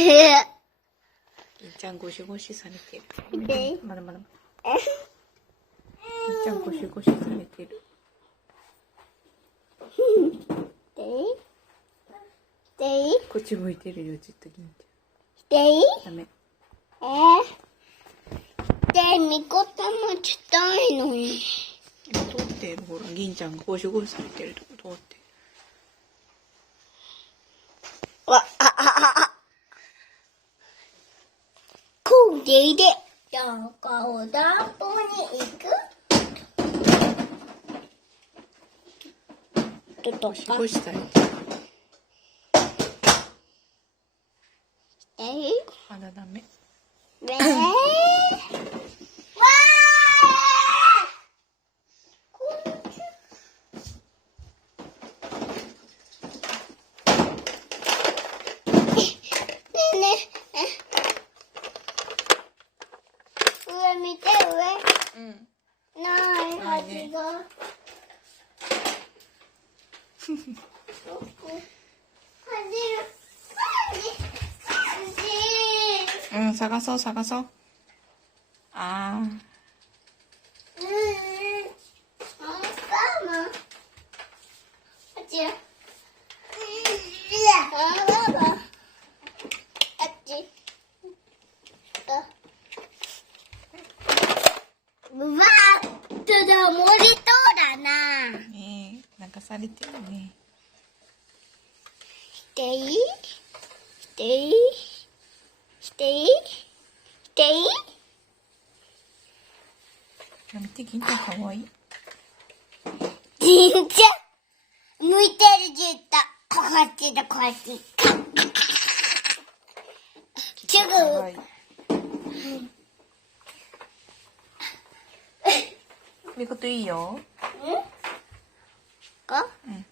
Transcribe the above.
銀ちゃんゴシゴシされてる。まだまだ。銀ちゃんゴシゴシされてる。こっち向いてるよ、ずっと銀ちゃん。ダメ。みこたまちたいのに。通ってる、ほら、銀ちゃんがゴシゴシされてるとこ通ってる。これで、どこお散歩に行く？ゴシゴシされてる。まだダメ。上見て、上。ない、端が。探そう探そう。ああ。うわー、森とだな。ねえ、流されてるね。していい？していい？していい？していい？やめて、銀ちゃんかわいい。銀ちゃん向いてるじった。こっちだ、こっち。すぐ。かわいい。みこといいよ。か？うん。